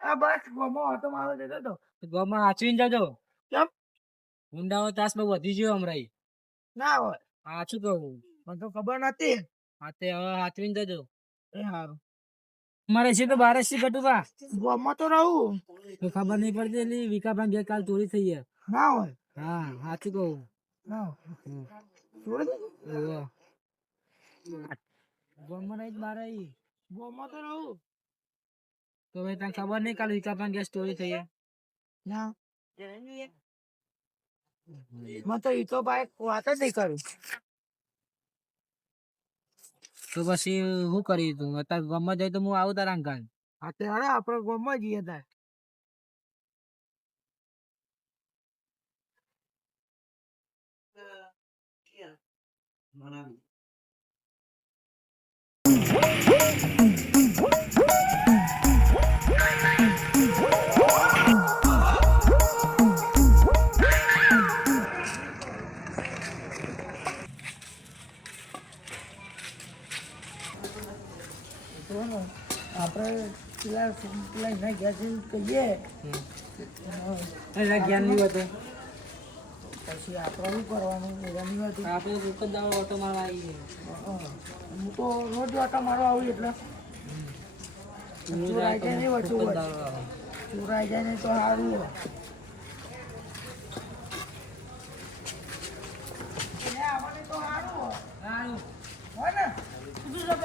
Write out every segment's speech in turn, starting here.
આ બસ ગોમો હતો મારો જતો હતો. ગામમાં આચવીને જજો. કેમ? ઊંડાનો તાસ બહુ વધી ગયો હમણાં ના હોય. સાચું કહું? મને તો ખબર નથી હવે જજો. એ છે તો બાર સી કટુબા ગોમો તો રહું. તો ખબર નહીં પડતી એટલે વિકાભાઈ ગે કાલ ચોરી થઈ ગયા ના હોય. હા સાચું કહું? ના રહી જ બાર રહી ગોમો તો રહું. તો તને ખબર નહીં કાલ વિકાભાઈ ગેસ ચોરી થઈ ના. તો ઈ તો ભાઈ વાત જ નહીં કરું. તો પછી શું કરી તું? અત્યારે ગામમાં જાય તો હું આવું તારા અંકાલ. અત્યારે આપણે ગોમમાં જઈએ તાર. જોવાનું. આપણે પેલા પેલા એના ઘેર જઈને કહીએ. એટલે જ્ઞાનની હતું. પછી આપણે શું કરવાનું નહીં આપણે એક જ દાડો ઓટો મારવા આવી હં. હું તો રોજ ઓટો મારવા આવું એટલે ચોરાઈ જાય નહીં વચ્ચે. ચોરાઈ જાય નહીં તો સારું આવવાનું તો સારું સારું. હોય ને? બીજું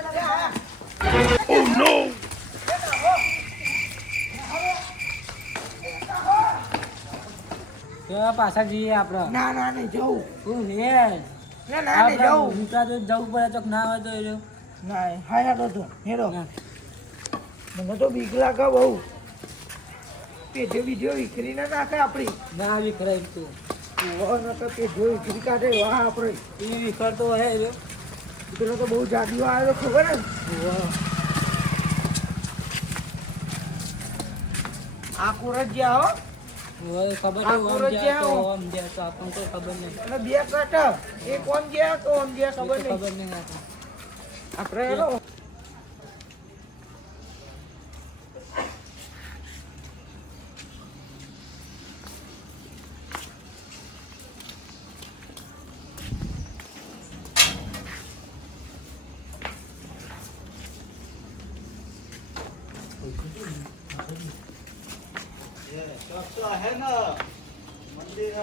તો હા. પાછા જઈએ આપણે ના ના નહીં જવું. હું? ને ના ના નહીં જવું. મૂકા તો જવું પડે ના હોય તો એ. ના હા યાર તો હેરો. મને તો બીક લાગે બહુ. પેઢીઓ બીજો વિખરી ના નાખે આપણી ના વિખરાય તું. ઓહો નકર કાઢે વાહ આપણે એ વિખરતો હે રહ્યો. પેલો તો બહુ જાદુ આવ્યો ખબર ને? આ કોરજ જ્યાં હો. ખબર નહીં. બે કટ એક ઓમ ગયા તો ઓમ ગયા ખબર નહીં. ખબર નહીં આપણે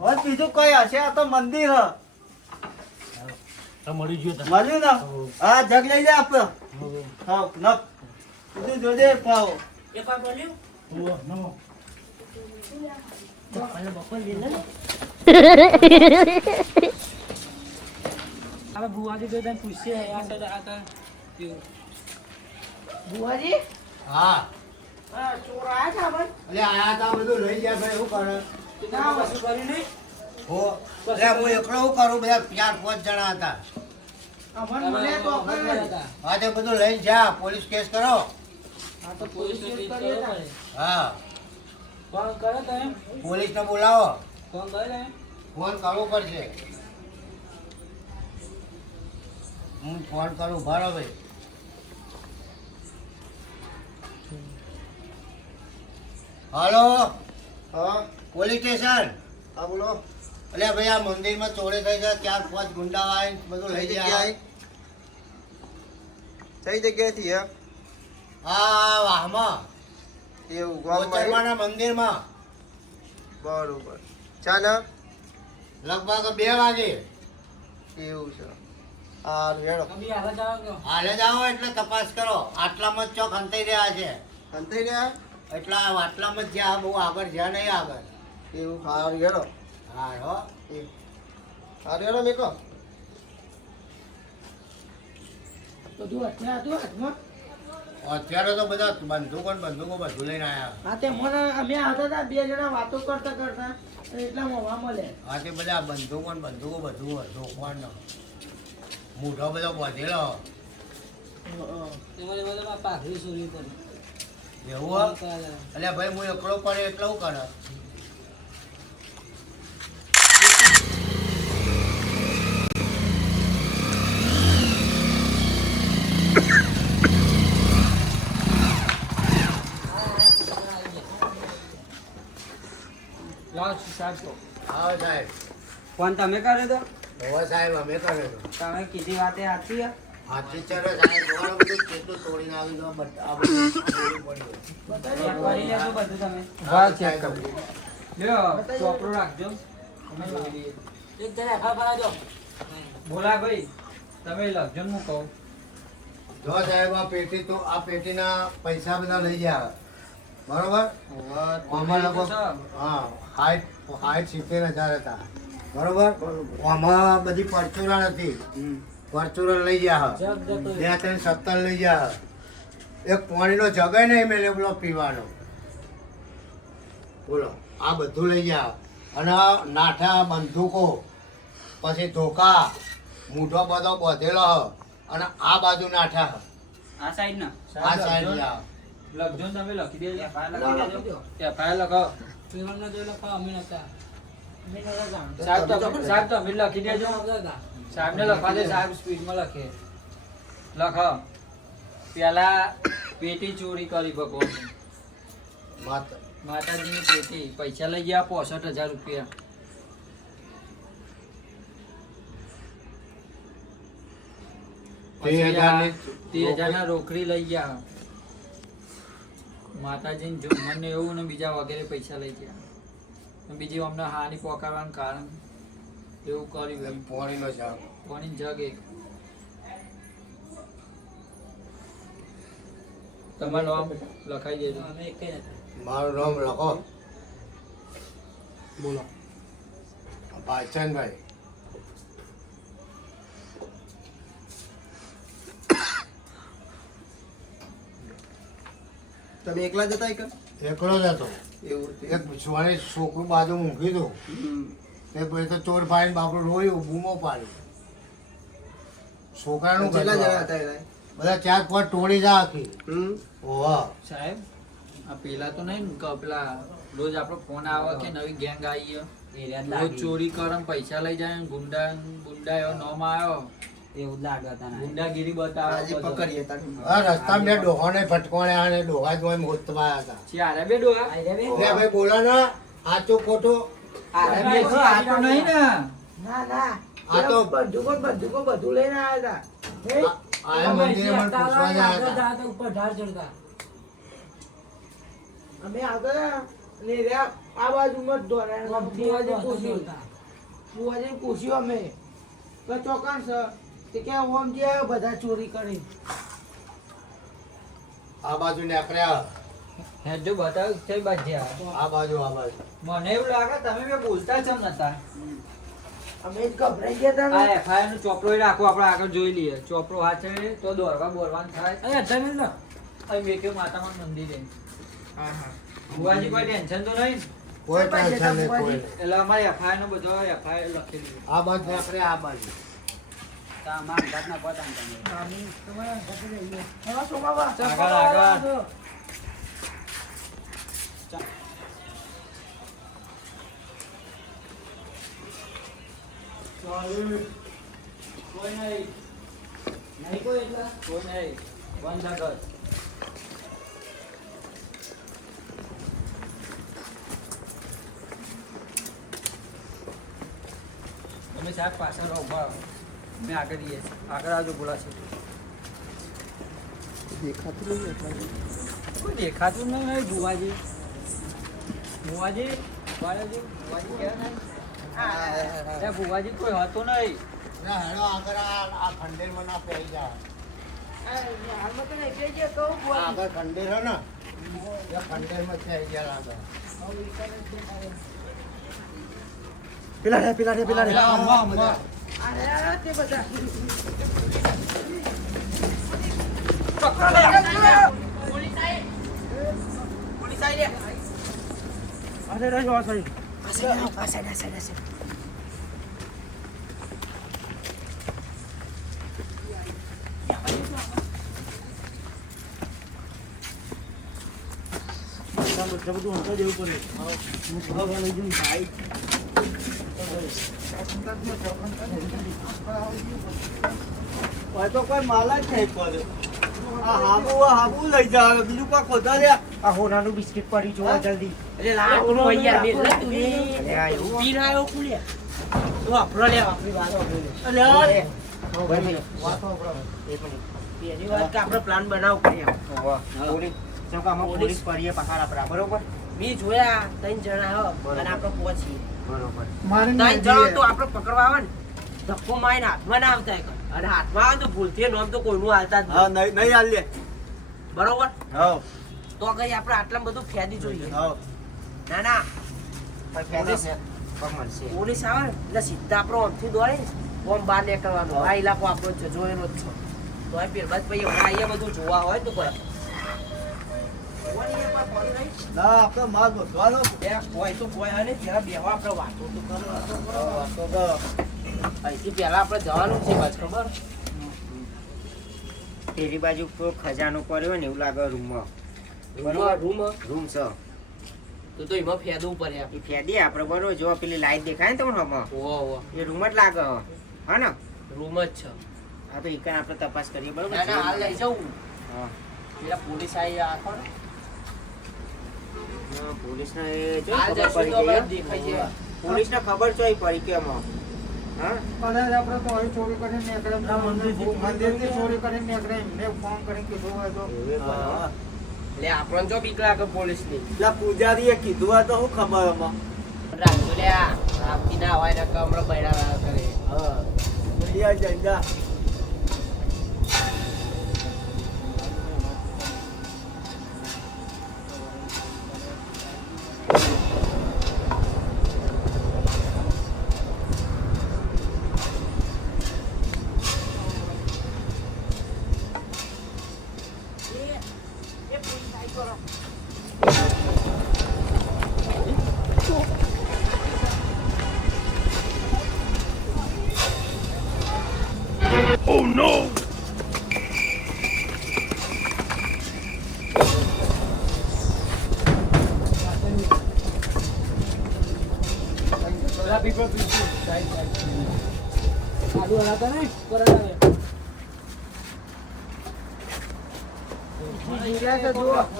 હોત બીજું કઈ હશે? આ તો મંદિર હ. મળ્યું ને? હા જગ લઈ લે આપણે હા નક. બીજું જોજે પાવ. એ કોઈ બોલ્યું? બપોરે બપોરે વેલા ને? હવે ભુવાજી તો તને પૂછશે આ સર આ તા ભુવાજી? બુઆજી હા. હા ચોર આયા તા બધું લઈ ગયા ભાઈ શું કરે? ના હોય. કશું નહીં? હો એટલે હું એકલો શું કરું બધા ચાર પાંચ જણા હતા. હા તે બધું. લઈને જા પોલીસ કેસ કરો. આ પોલીસ કેસ હા. તમે? પોલીસને બોલાવો. ફોન કરવો પડશે. હું ફોન કરું બરાબર ભાઈ. હાલો? હા. Police station. હા બોલો. એટલે ભાઈ આ મંદિરમાં ચોરી થઈ જાય ચાર પાંચ ગુંડા આવે બધું લઈ જાય કઈ જગ્યાએથી હે હા વાહમાં. એવું? ગોચરમાના મંદિરમાં. બરોબર. ચાલ લગભગ બે વાગે. એવું છે. હાલ જ આવો હાલે જાઓ એટલે તપાસ કરો. આટલામાં જ ચોક હંતાઈ રહ્યા છે. અંતઈ રહ્યા? એટલા આટલામાં જ જ્યાં બહુ આગળ જ્યાં નહીં આગળ. એવું સારું હેડો. હા હો. હારું હેડો મેકો. બધું અત્યારે હતું હાથમાં? અત્યારે તો બધા બંદૂકો બંદૂકો બધું લઈને આવ્યા હા તે મને અમે હતા હતા બે જણા વાતો કરતા કરતા એટલા મોવા મળે. હા તે બધા બંદૂકો બંદૂકો બધું રોકવાનો મૂઢો બધો બધેલો એવું હો? અલ્યા ભાઈ હું એકલો પડે એટલે હું કરે? લાવ સાહેબ. ફોન તમે કર્યો તો? હોવા સાહેબ અમે કરે તો. તમે કીધી વાતે સાચી હે? હાથી ચડે સાહેબ. જોવાનું બધું કેટલું તોડી નાખી દો બટ- આ બધું બધું પડ્યું. ચેક કરી લેજો બધું તમે. હા ચેક કરી. લ્યો ચોપડો રાખજો. અમે એક જરા આખા ભરાજો બોલા ભાઈ તમે લખજો હું કહું. જો સાહેબ આ પેટી તો આ પેટીના પૈસા બધા લઈ ગયા. બરોબર? આમાં લગભગ હા હાઈટ હાઈટ સિત્તેર હજાર હતા. બરોબર? આમાં બધી પરચુરણ હતી પરચુરણ લઈ ગયા ત્યાં ત્રણ સત્તર લઈ ગયા એક પાણીનો જગાય નહીં મેં બોલો પીવાનો. બોલો આ બધું લઈ ગયા અને આ નાઠા બંદૂકો પછી ધોકા મૂઢો બધો બધેલો અને આ બાજુ નાઠા હ. આ સાઈડ ના? આ સાઈડ લખજો તમે લખી દેજો. લખો. એફઆઈઆર લખાવો પેપરમાં જોઈ લખાવો અમે નતા સાહેબ તો સાહેબ તો અમે લખી દેજો. સાહેબ લખવા દે સાહેબ સ્પીડમાં લખે. લખો. પેલા પેટી ચોરી કરી ભગવાન. માતાજીની પેટી. પૈસા લઈ ગયા પોસઠ હજાર રૂપિયા. તે હજાર હજારના રોકડી લઈ ગયા. માતાજીને જો મને એવું ને બીજા વગેરે પૈસા લઈ ગયા. બીજી અમને હાનિ પહોંચાડવાનું કારણ એવું કર્યું પોણીનો જગ જાગ પાણી જગ એક. તમારું નામ લખાઈ દેજો. મારું નામ લખો. બોલો. ભાઈચંદભાઈ તમે એકલા જતા કે એકલો જ હતો એવું એક સોને છોકરું બાજુ મૂકી દો તે પછી તો ચોર ભાઈ બાપડું રોયું બૂમો પાડ્યો. છોકરાનું કેટલા જણા હતા એના? બધા ચાર પાંચ ટોળી જા આખી ઓહા. સાહેબ આ પેલા તો નહીં કપલા કે પેલા રોજ આપણો ફોન આવે કે નવી ગેંગ આવી છે. રોજ ચોરી કરમ ને પૈસા લઈ જાય ને ગુંડા ગુંડા એવો નોમ આવ્યો એવું લાગે તને. ગુંડાગીરી બતાવે પકડીએ આ રસ્તામાં બે ડોહાને ફટકોણ્યા અને ડોહા જ મોય મોતવાયા હતા. ચારે બે ડોહા? લે ભાઈ બોલો ને સાચો ખોટો. આરે બે? બેસો, આ તો નહીં ને? ના ના. આ તો- બંદૂકો ને બંદૂકો બધું લઈને આવ્યા હતા. આ મંદિરે મને પૂછવા જ આવ્યા હતા અમે આવતા ને આ બાજુમાં જ દોડ્યા બુવાજી પૂછ્યું. અમે. ચોકાણ ચોકણ છે તે કે ઓમ જે બધા ચોરી કરી. આ બાજુ નીકળ્યા હેજો બતાવ કઈ બાજ્યા આ. બાજુ આ બાજુ. મને એવું લાગે તમે બે બોલતા ચમ નતા. અમે ગભરાઈ ગયા હતા આ એફઆઈઆરનું ચોપડો રાખો આપણે આગળ જોઈ લઈએ. ચોપડો હાથે તો દોરવા બોરવાનું થાય. અરે તમે ના અહીં મેકે માતામાં મંદિરે ભુવાજી કોઈ ટેન્શન તો નહીં? કોઈ ટેન્શન નહીં કોઈ એટલે અમારે એફઆઈઆર નો બધો એફઆઈઆર લખેલી છે. આ બાજુ આપણે આ બાજુ. આગળ, આગળ. કોઈ નહીં નહીં કોઈ એટલા કોઈ નહીં બંધ કર તમે સાહેબ પાછળ ઊભા રહો. મેં આગળ જઈએ આગળ આવજો બોલાશે દેખાતું નહીં. કોઈ દેખાતું નહીં નહીં બુવાજી બુવાજી બુવાજી બુવાજી ક્યાં નહીં બુવાજી કોઈ હતો નહીં. ના, હેડો આગળ આ આ ખંડેરમાં ના પહેરી જાઓ. હાલમાં તો નહીં કહી ગયા કહું આગળ ખંડેર હે ને. ખંડેરમાં પહેરી ગયા આગળ. પેલા રે પેલા રે પેલા રે. બધા હંતા જેવું પડે ભાઈ તો કોઈ માલ જ નહીં પડે આ હાબુ આ હાબુ લઈ જાવ બીજું કોઈ ખોદા લે. આ હોનાનું બિસ્કિટ પડી જોવા જલ્દી. અરે લાવો. નો યાર બે લે તું પીન આયો કુલે તો આપણો લે આપણી વાત અલે પેલી વાત કે આપણે પ્લાન બનાવ કરીએ પોલીસ. પડીએ પકડ આપડા. બરોબર? મી જોયા ત્રણ જણા હો અને આપણે પહોંચી બરોબર. ત્રણ જણા તો આપણે પકડવા આવે ને ધક્કો મારીને હાથમાં ના આવતા અને હાથમાં આવે તો ભૂલથી નોમ તો કોઈનું હાલતા જ નહીં. નહીં નહીં બરોબર? હા. તો કઈ આપણે આટલા બધું ફેદી જોઈએ. હા. ના ના. પોલીસ આવે ને એટલે સીધા આપણો આમથી દોડે ઓમ બહાર નીકળવાનું. આ ઇલાકો આપણો જોયેલો જ છે. તો આ પેરબાજ પછી અહીંયા બધું જોવા હોય તો કોઈ કોઈ આપણે માલ બધવાનો બે તો કોઈ પેલા બેવા આપણે વાતો તો કરો. તો તો અહીંથી પહેલા આપણે જવાનું છે બસ ખબર? પેલી બાજુ કોઈ ખજાનો પડ્યો ને એવું લાગે રૂમમાં. રૂમ રૂમ રૂમ છે. તો તો એમાં ફેદવું પડે એ ફેદી આપણે બરોબર જો પેલી લાઈટ દેખાય ને તમને હમણાં? ઓહો ઓહો. એ રૂમ જ લાગે હા ને? રૂમ જ છે. હા તો ઈકન આપણે તપાસ કરીએ બરોબર ના હાલ લઈ હા. પેલા પોલીસ આવી આખો ને. હા, પોલીસને એ જો ખબર તો પડી ગઈ પોલીસને ખબર ચોઈ પડી કે એમાં હા? કદાચ આપણે તો હવે ચોરી કરીને નીકળે મંદિરથી ચોરી કરીને નીકળે એમને ફોન કરીને કીધું હોય તો. એવું એ બને. હા. એટલે આપણને જો બીક લાગે પોલીસની. પેલા પૂજારીએ કીધું હોય તો શું ખબર એમાં રાખજો લે આપતી ના હોય ને હમણાં બૈરા કરે. હા.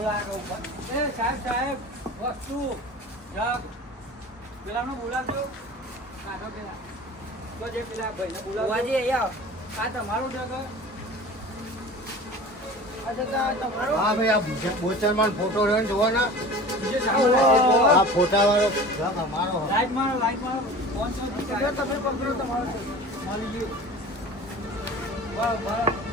ભૈયા જંજા એ સાહેબ સાહેબ વસ્તુ જગ. પેલાનો બોલાવજો. કાઢો પેલા. તો જે પેલા ભાઈને બોલાવજો. બુવાજી અહીંયા આ તમારું જગ. હા ભાઈ આ બોચરમાં ફોટો રહ્યો જોવો ને. આ ફોટા વાળો જગ અમારો લાઈટ મારો લાઈટ મારો. ફોન તમે પકડો તમારો મળી ગયું. બરાબર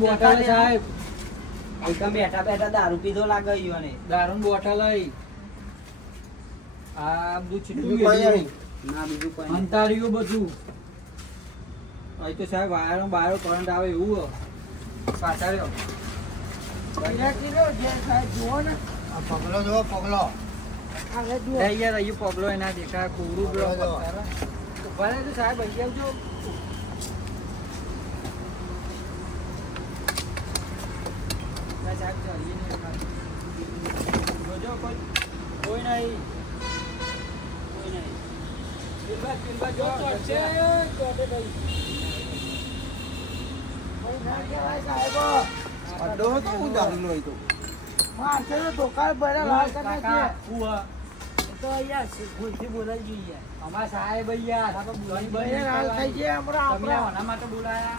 બોટલ સાહેબ. એકદમ બેઠા બેઠા દારૂ પીધો લાગે ઈયોને. દારૂની બોટલ આઈ આ બધું છીટું બીજું કોઈ ગયેલું. ના બીજું કોઈ નહીં. બધું. અહીં તો સાહેબ વાયરો બાયરો કરંટ આવે એવું હો. પાછા રહ્યો આ પગલો જોવો પગલો. યાર અહીં પગલો એના દેખાય કોરું બ્લો પગલો જો. સાહેબ અહીં આવજો. ના, એમાં. જોજો કોઈ કોઈ નહીં. કોઈ નહીં. પેલા પેલા જો ચોટશે, ચોટે ભાઈ. અડ્ડો હતો હું દારૂ નો હતો કાકા, ઉવા. તો અહીંયા છે, ભૂલથી બોલાઈ જોઈએ અમારા સાહેબ અહીંયા આપણે બોલાવી બની તમે આના માટે બોલાયા?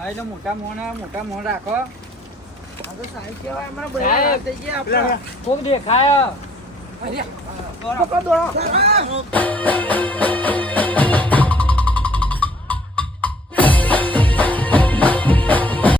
એટલે મને મોટા મોટા મોણ રાખો ખૂબ દેખાય